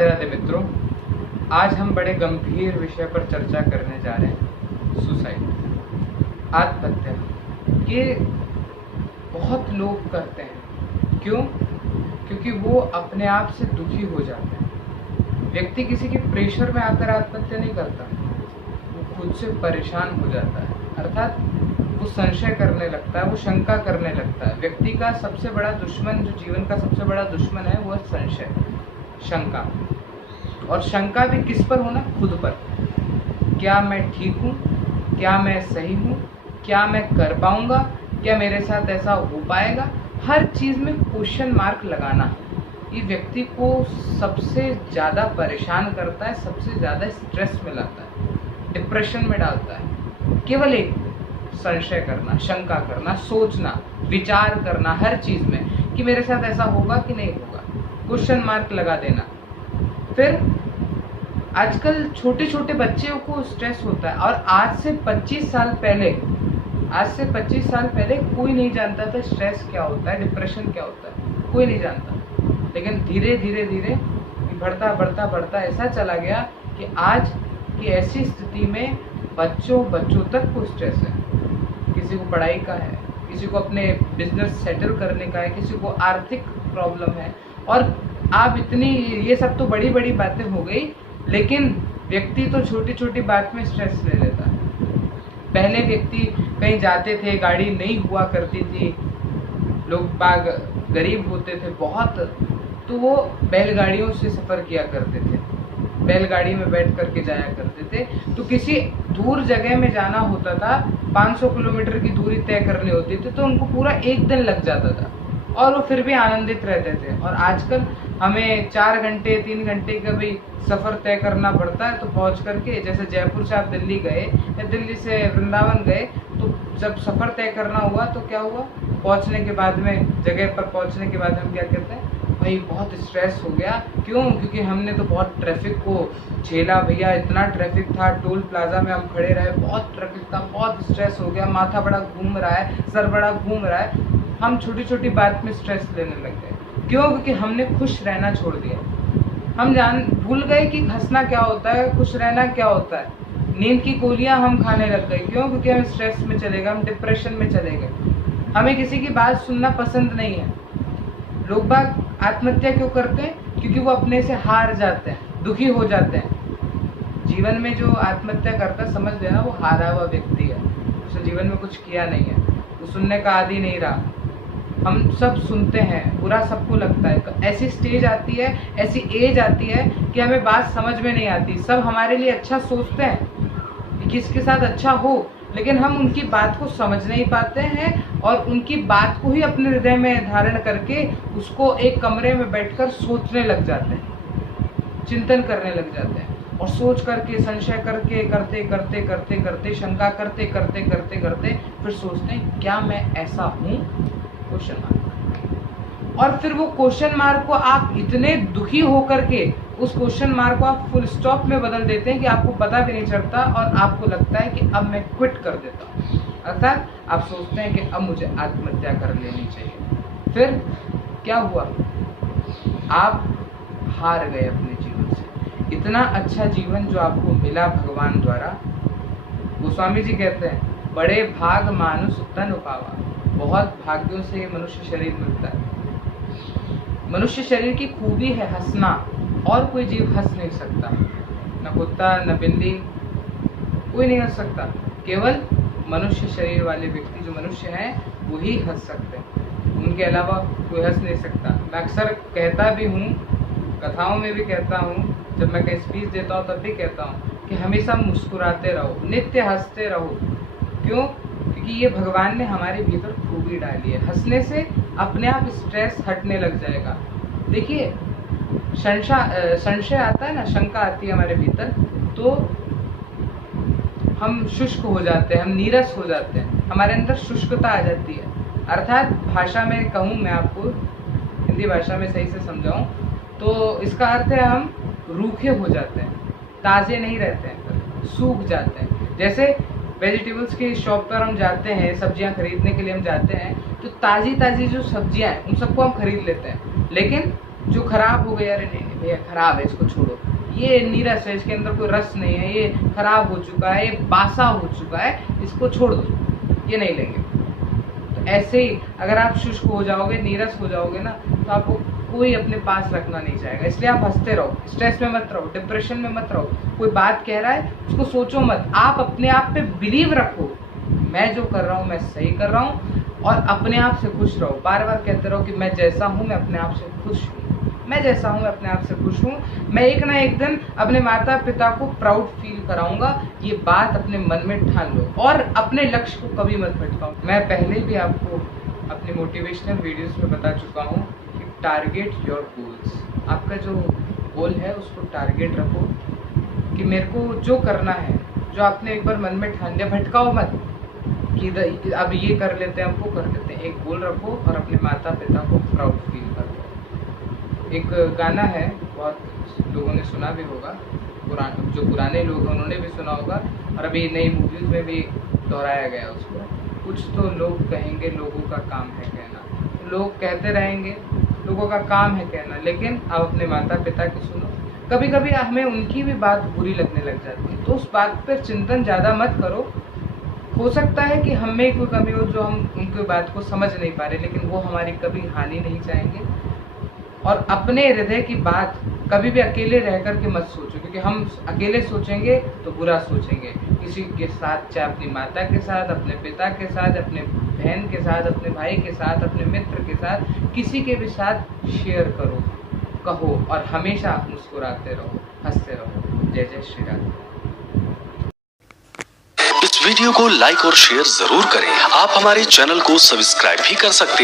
राधे राधे मित्रों, आज हम बड़े गंभीर विषय पर चर्चा करने जा रहे हैं। सुसाइड, आत्महत्या। ये बहुत लोग करते हैं। क्यों? क्योंकि वो अपने आप से दुखी हो जाते हैं। व्यक्ति किसी के प्रेशर में आकर आत्महत्या नहीं करता, वो खुद से परेशान हो जाता है, अर्थात वो संशय करने लगता है, वो शंका करने लगता है। व्यक्ति का सबसे बड़ा दुश्मन, जो जीवन का सबसे बड़ा दुश्मन है, वो है संशय, शंका। और शंका भी किस पर होना? खुद पर। क्या मैं ठीक हूँ? क्या मैं सही हूँ? क्या मैं कर पाऊंगा? क्या मेरे साथ ऐसा हो पाएगा? हर चीज़ में क्वेश्चन मार्क लगाना ये व्यक्ति को सबसे ज़्यादा परेशान करता है, सबसे ज़्यादा स्ट्रेस में लाता है, डिप्रेशन में डालता है। केवल एक संशय करना, शंका करना, सोचना, विचार करना हर चीज़ में कि मेरे साथ ऐसा होगा कि नहीं होगा, क्वेश्चन मार्क लगा देना। फिर आजकल छोटे छोटे बच्चों को स्ट्रेस होता है। और आज से 25 साल पहले कोई नहीं जानता था स्ट्रेस क्या होता है, डिप्रेशन क्या होता है, कोई नहीं जानता। लेकिन धीरे धीरे बढ़ता ऐसा चला गया कि आज की ऐसी स्थिति में बच्चों तक को स्ट्रेस है। किसी को पढ़ाई का है, किसी को अपने बिजनेस सेटल करने का है, किसी को आर्थिक प्रॉब्लम है। और आप ये सब तो बड़ी बड़ी बातें हो गई, लेकिन व्यक्ति तो छोटी छोटी बात में स्ट्रेस ले लेता है। पहले व्यक्ति कहीं जाते थे, गाड़ी नहीं हुआ करती थी, लोग बाग गरीब होते थे बहुत, तो वो बैलगाड़ियों से सफ़र किया करते थे, बैलगाड़ी में बैठ करके जाया करते थे। तो किसी दूर जगह में जाना होता था, 500 किलोमीटर की दूरी तय करनी होती थी, तो उनको पूरा एक दिन लग जाता था और वो फिर भी आनंदित रहते थे। और आजकल हमें 4 घंटे 3 घंटे का भी सफ़र तय करना पड़ता है। तो पहुंच करके, जैसे जयपुर से आप दिल्ली गए या दिल्ली से वृंदावन गए, तो जब सफ़र तय करना हुआ तो क्या हुआ, पहुंचने के बाद में, जगह पर पहुंचने के बाद हम क्या कहते हैं, भाई बहुत स्ट्रेस हो गया। क्यों? क्योंकि हमने तो बहुत ट्रैफिक को झेला भैया, इतना ट्रैफिक था, टोल प्लाजा में हम खड़े रहे, बहुत ट्रैफिक था, बहुत स्ट्रेस हो गया, माथा बड़ा घूम रहा है, सर बड़ा घूम रहा है। हम छोटी छोटी बात में स्ट्रेस लेने लग गए। क्यों? क्योंकि हमने खुश रहना छोड़ दिया। हम भूल गए कि हंसना क्या होता है, खुश रहना क्या होता है। नींद की गोलियां हम खाने लग गए। क्यों? क्योंकि हम स्ट्रेस में चले गए, हम डिप्रेशन में चले गए। हमें किसी की बात सुनना पसंद नहीं है। लोग बाग आत्महत्या क्यों करते हैं? क्योंकि वो अपने से हार जाते हैं, दुखी हो जाते हैं। जीवन में जो आत्महत्या करता है, समझ लेना वो हारा हुआ व्यक्ति है, उसे जीवन में कुछ किया नहीं है, वो सुनने का आदी नहीं रहा। हम सब सुनते हैं, बुरा सबको लगता है। ऐसी स्टेज आती है, ऐसी एज आती है कि हमें बात समझ में नहीं आती। सब हमारे लिए अच्छा सोचते हैं कि किसके साथ अच्छा हो, लेकिन हम उनकी बात को समझ नहीं पाते हैं और उनकी बात को ही अपने हृदय में धारण करके उसको एक कमरे में बैठकर सोचने लग जाते हैं, चिंतन करने लग जाते हैं। और सोच करके, संशय करके, करते, शंका करते फिर सोचते हैं, क्या मैं ऐसा हूँ? Question mark. और फिर वो क्वेश्चन मार्क को आप इतने दुखी होकर के उस क्वेश्चन मार्क को आप फुल स्टॉप में बदल देते हैं कि आपको पता भी नहीं चलता और आपको लगता है कि अब मैं क्विट कर देता हूँ। अर्थात आप सोचते हैं कि अब मुझे आत्महत्या कर लेनी चाहिए। फिर क्या हुआ? आप हार गए अपने जीवन से। इतना अच्छा जीवन जो आपको मिला भगवान द्वारा। गोस्वामी जी कहते हैं, बड़े भाग मानुष तन पावा। बहुत भाग्यों से मनुष्य शरीर मिलता है। मनुष्य शरीर की खूबी है हंसना, और कोई जीव हंस नहीं सकता, न कुत्ता न बिल्ली, कोई नहीं हंस सकता। केवल मनुष्य शरीर वाले व्यक्ति जो मनुष्य हैं वही हंस सकते हैं, उनके अलावा कोई हंस नहीं सकता। मैं अक्सर कहता भी हूँ, कथाओं में भी कहता हूँ, जब मैं कहीं स्पीच देता हूँ तब भी कहता हूँ कि हमेशा मुस्कुराते रहो, नित्य हंसते रहो। क्यों? क्योंकि ये भगवान ने हमारे भीतर खूबी डाली है। हंसने से अपने आप स्ट्रेस हटने लग जाएगा। देखिए, संशय आता है ना, शंका आती है हमारे भीतर, तो हम शुष्क हो जाते हैं, हम नीरस हो जाते हैं, हमारे अंदर शुष्कता आ जाती है। अर्थात भाषा में कहूँ मैं आपको, हिंदी भाषा में सही से समझाऊँ तो इसका अर्थ है हम रूखे हो जाते हैं, ताज़े नहीं रहते हैं, सूख जाते हैं। जैसे वेजिटेबल्स की शॉप पर हम जाते हैं, सब्जियां खरीदने के लिए हम जाते हैं, तो ताज़ी ताज़ी जो सब्जियां हैं उन सबको हम खरीद लेते हैं, लेकिन जो खराब हो गया, अरे नहीं भैया खराब है, इसको छोड़ो, ये नीरस है, इसके अंदर कोई रस नहीं है, ये खराब हो चुका है, ये बासा हो चुका है, इसको छोड़ दो, ये नहीं लेंगे। तो ऐसे ही अगर आप शुष्क हो जाओगे, नीरस हो जाओगे ना, तो आपको कोई अपने पास रखना नहीं चाहेगा। इसलिए आप हंसते रहो, स्ट्रेस में मत रहो, डिप्रेशन में मत रहो। कोई बात कह रहा है उसको सोचो मत, आप अपने आप पे बिलीव रखो, मैं जो कर रहा हूँ मैं सही कर रहा हूँ, और अपने आप से खुश रहो। बार बार कहते रहो कि मैं जैसा हूँ मैं अपने आप से खुश हूँ, मैं जैसा हूँ मैं अपने आप से खुश हूँ, मैं एक ना एक दिन अपने माता पिता को प्राउड फील कराऊंगा। ये बात अपने मन में ठान लो और अपने लक्ष्य को कभी मत भटकाओ। मैं पहले भी आपको अपने मोटिवेशनल वीडियोस में बता चुका हूँ कि टारगेट योर गोल्स। आपका जो गोल है उसको टारगेट रखो कि मेरे को जो करना है, जो आपने एक बार मन में ठान लिया, भटकाओ मत कि अब ये कर लेते हैं, अब वो कर लेते हैं। एक गोल रखो और अपने माता पिता को प्राउड फील करो। एक गाना है, बहुत लोगों ने सुना भी होगा, जो पुराने लोग हैं उन्होंने भी सुना होगा, और अभी नई मूवीज में भी दोहराया गया उसको। कुछ तो लोग कहेंगे लोगों का काम है कहना, लोग कहते रहेंगे, लोगों का काम है कहना, लेकिन आप अपने माता पिता की सुनो। कभी कभी हमें उनकी भी बात बुरी लगने लग जाती है, तो उस बात पर चिंतन ज़्यादा मत करो। हो सकता है कि हम में कोई कमी हो जो हम उनकी बात को समझ नहीं पा रहे, लेकिन वो हमारी कभी हानि नहीं चाहेंगे। और अपने हृदय की बात कभी भी अकेले रह कर के मत सोचो, क्योंकि हम अकेले सोचेंगे तो बुरा सोचेंगे। किसी के साथ, चाहे अपनी माता के साथ, अपने पिता के साथ, अपने बहन के साथ, अपने भाई के साथ, अपने मित्र के साथ, किसी के भी साथ शेयर करो, कहो, और हमेशा मुस्कुराते रहो, हंसते रहो। जय जय श्री राम। इस वीडियो को लाइक और शेयर जरूर करें। आप हमारे चैनल को सब्सक्राइब भी कर सकते हैं।